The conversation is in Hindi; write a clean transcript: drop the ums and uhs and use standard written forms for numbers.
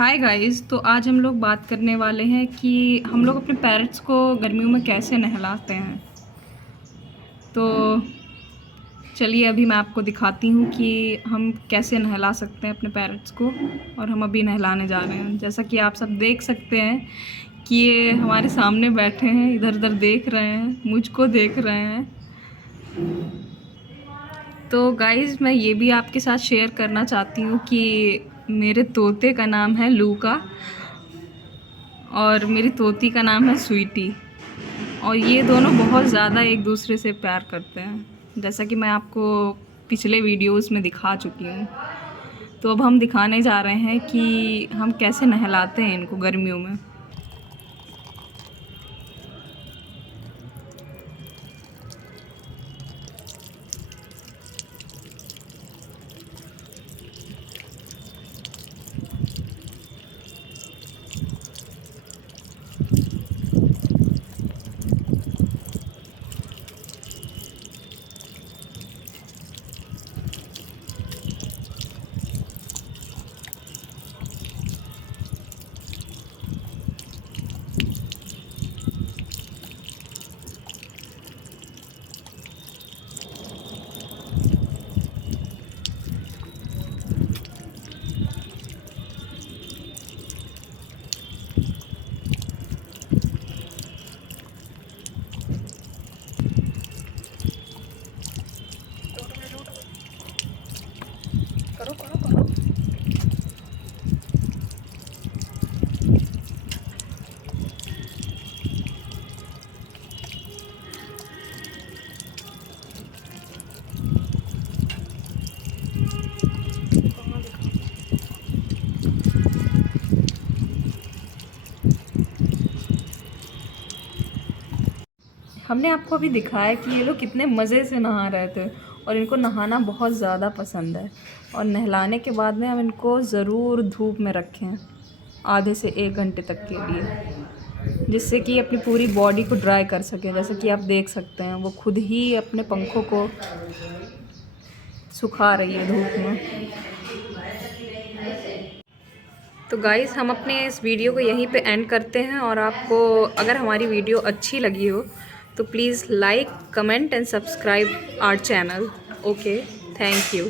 Hi guys. तो आज हम लोग बात करने वाले हैं कि हम लोग अपने पैरट्स को गर्मियों में कैसे नहलाते हैं। तो चलिए अभी मैं आपको दिखाती हूँ कि हम कैसे नहला सकते हैं अपने पैरट्स को। और हम अभी नहलाने जा रहे हैं। जैसा कि आप सब देख सकते हैं कि ये हमारे सामने बैठे हैं, इधर उधर देख रहे हैं, मुझको देख रहे हैं। तो गाइस मैं ये भी आपके साथ शेयर करना चाहती हूँ कि मेरे तोते का नाम है लूका और मेरी तोती का नाम है स्वीटी। और ये दोनों बहुत ज़्यादा एक दूसरे से प्यार करते हैं, जैसा कि मैं आपको पिछले वीडियोस में दिखा चुकी हूँ। तो अब हम दिखाने जा रहे हैं कि हम कैसे नहलाते हैं इनको गर्मियों में। करो करो करो। हमने आपको अभी दिखाया कि ये लोग कितने मज़े से नहा रहे थे और इनको नहाना बहुत ज़्यादा पसंद है। और नहलाने के बाद में हम इनको ज़रूर धूप में रखें आधे से 1 घंटे तक के लिए, जिससे कि अपनी पूरी बॉडी को ड्राई कर सकें। जैसे कि आप देख सकते हैं वो खुद ही अपने पंखों को सुखा रही है धूप में। तो गाइस हम अपने इस वीडियो को यहीं पे एंड करते हैं। और आपको अगर हमारी वीडियो अच्छी लगी हो तो please like, comment and subscribe our channel. Okay, thank you.